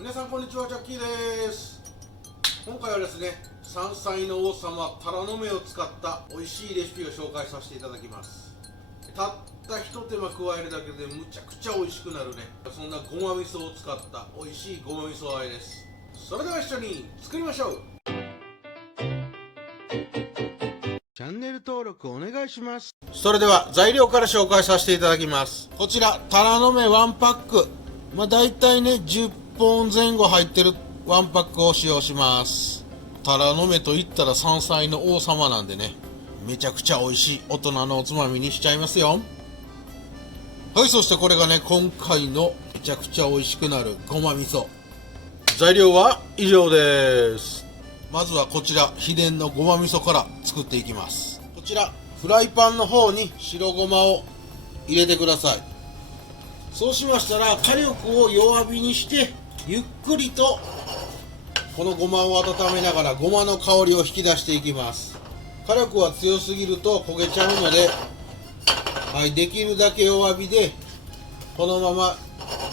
皆さんこんにちは、ジャッキーです。今回はですね、山菜の王様タラの芽を使った美味しいレシピを紹介させていただきます。たった一手間加えるだけでむちゃくちゃ美味しくなるね、そんなごま味噌を使った美味しいごま味噌和えです。それでは一緒に作りましょう。チャンネル登録お願いします。それでは材料から紹介させていただきます。こちらタラの芽1パック、だいたいね10本前後入ってる1パックを使用します。タラの芽といったら山菜の王様なんでね、めちゃくちゃ美味しい大人のおつまみにしちゃいますよ。はい、そしてこれがね今回のめちゃくちゃ美味しくなるごま味噌。材料は以上です。まずはこちら秘伝のごま味噌から作っていきます。こちらフライパンの方に白ごまを入れてください。そうしましたら火力を弱火にしてゆっくりとこのごまを温めながらごまの香りを引き出していきます。火力は強すぎると焦げちゃうので、はい、できるだけ弱火でこのまま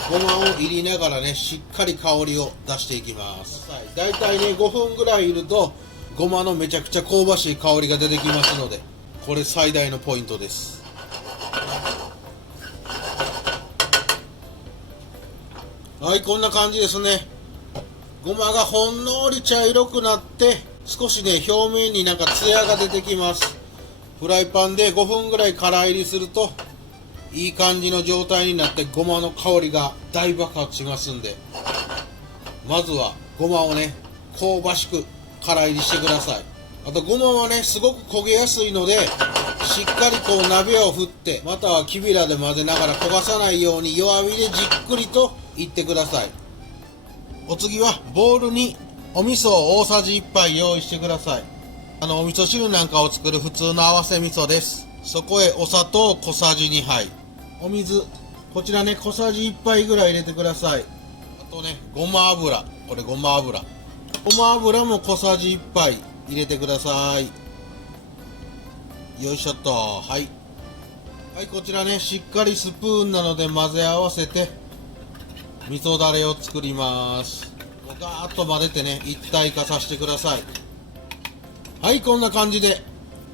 ごまを入れながらねしっかり香りを出していきます。だいたいね5分ぐらいいるとごまのめちゃくちゃ香ばしい香りが出てきますので、これ最大のポイントです。はい、こんな感じですね。ごまがほんのり茶色くなって少しね表面になんかツヤが出てきます。フライパンで5分ぐらい空炒りするといい感じの状態になってごまの香りが大爆発しますんで、まずはごまをね香ばしく空炒りしてください。あとごまはねすごく焦げやすいのでしっかりこう鍋を振ってまたは木びらで混ぜながら焦がさないように弱火でじっくりといってください。お次はボウルにお味噌を大さじ1杯用意してください。お味噌汁なんかを作る普通の合わせ味噌です。そこへお砂糖小さじ2杯、お水こちらね小さじ1杯ぐらい入れてください。あとねごま油、これごま油も小さじ1杯入れてください。よいしょっと。はい、こちらねしっかりスプーンなので混ぜ合わせて味噌だれを作ります。ガーッと混ぜてね一体化させてください。はい、こんな感じで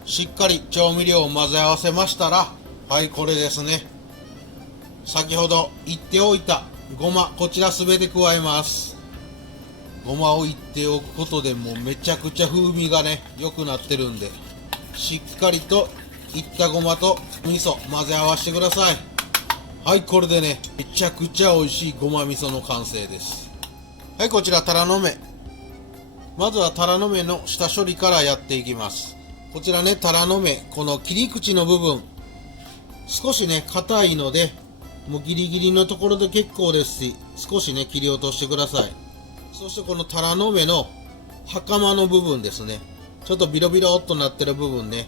しっかり調味料を混ぜ合わせましたら、はい、これですね、先ほどいっておいたごま、こちらすべて加えます。ごまをいっておくことでもうめちゃくちゃ風味がね良くなってるんで、しっかりといったごまと味噌混ぜ合わせてください。はい、これでねめちゃくちゃ美味しいごま味噌の完成です。はい、こちらタラの芽、まずはタラの芽の下処理からやっていきます。こちらねタラの芽、この切り口の部分少しね硬いのでもうギリギリのところで結構ですし、少しね切り落としてください。そしてこのタラの芽の袴の部分ですね、ちょっとビロビロっとなってる部分ね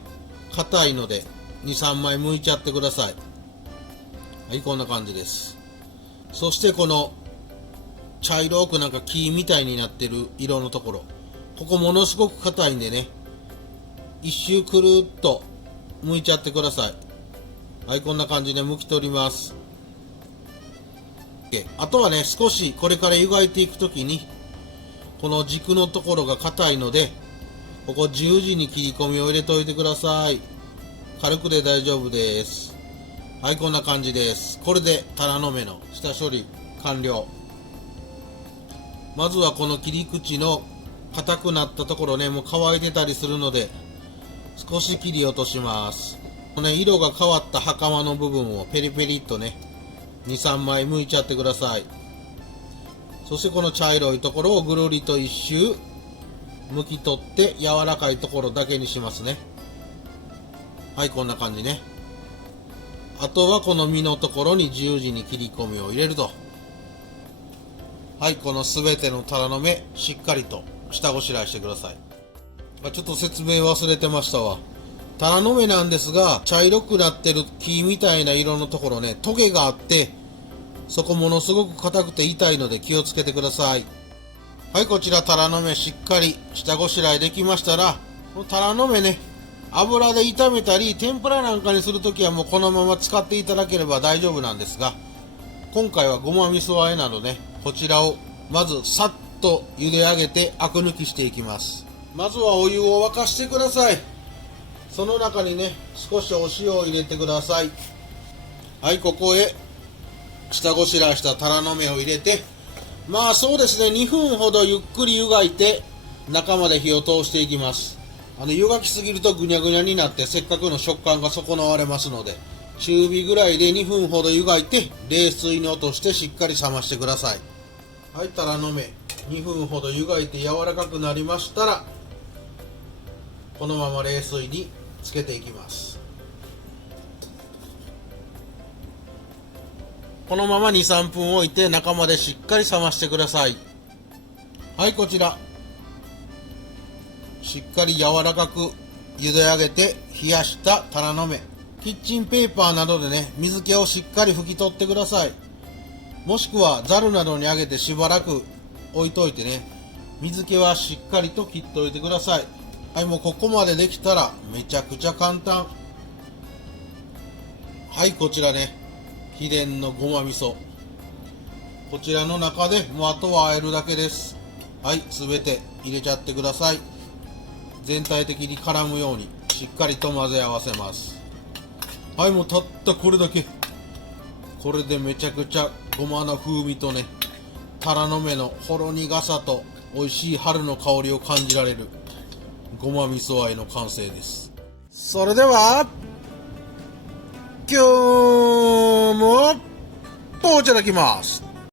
硬いので 2,3 枚剥いちゃってください。はい、こんな感じです。そしてこの茶色くなんか木みたいになってる色のところ、ここものすごく硬いんでね一周くるっと剥いちゃってください。はい、こんな感じで剥き取ります。あとはね少しこれから湯がいていくときにこの軸のところが硬いのでここ十字に切り込みを入れておいてください。軽くで大丈夫です。はい、こんな感じです。これでタラの芽の下処理完了。まずはこの切り口の硬くなったところねもう乾いてたりするので少し切り落とします。色が変わった袴の部分をペリペリっとね 2,3 枚剥いちゃってください。そしてこの茶色いところをぐるりと一周剥き取って柔らかいところだけにしますね。はい、こんな感じね。あとはこの実のところに十字に切り込みを入れると、はい、このすべてのタラの芽しっかりと下ごしらえしてください。ちょっと説明忘れてましたわ。タラの芽なんですが茶色くなってる木みたいな色のところねトゲがあってそこものすごく硬くて痛いので気をつけてください。はい、こちらタラの芽しっかり下ごしらえできましたら、このタラの芽ね油で炒めたり天ぷらなんかにするときはもうこのまま使っていただければ大丈夫なんですが、今回はごま味噌和えなのでこちらをまずさっと茹で上げてアク抜きしていきます。まずはお湯を沸かしてください。その中にね、少しお塩を入れてください。はい、ここへ下ごしらえしたタラの芽を入れて、まあそうですね、2分ほどゆっくり湯がいて中まで火を通していきます。湯がきすぎるとぐにゃぐにゃになってせっかくの食感が損なわれますので、中火ぐらいで2分ほど湯がいて冷水に落としてしっかり冷ましてください。はい、タラの芽2分ほど湯がいて柔らかくなりましたら、このまま冷水につけていきます。このまま 2,3 分置いて中までしっかり冷ましてください。はい、こちらしっかり柔らかく茹で上げて冷やしたタラの芽、キッチンペーパーなどでね、水気をしっかり拭き取ってください。もしくはザルなどにあげてしばらく置いといてね、水気はしっかりと切っておいてください。はい、もうここまでできたらめちゃくちゃ簡単。はい、こちらね、秘伝のごま味噌、こちらの中でもうあとは和えるだけです。はい、すべて入れちゃってください。全体的に絡むようにしっかりと混ぜ合わせます。はい、もうたったこれだけ。これでめちゃくちゃごまの風味とね、タラの芽のほろ苦さと美味しい春の香りを感じられるごま味噌和えの完成です。それでは今日もいただきます。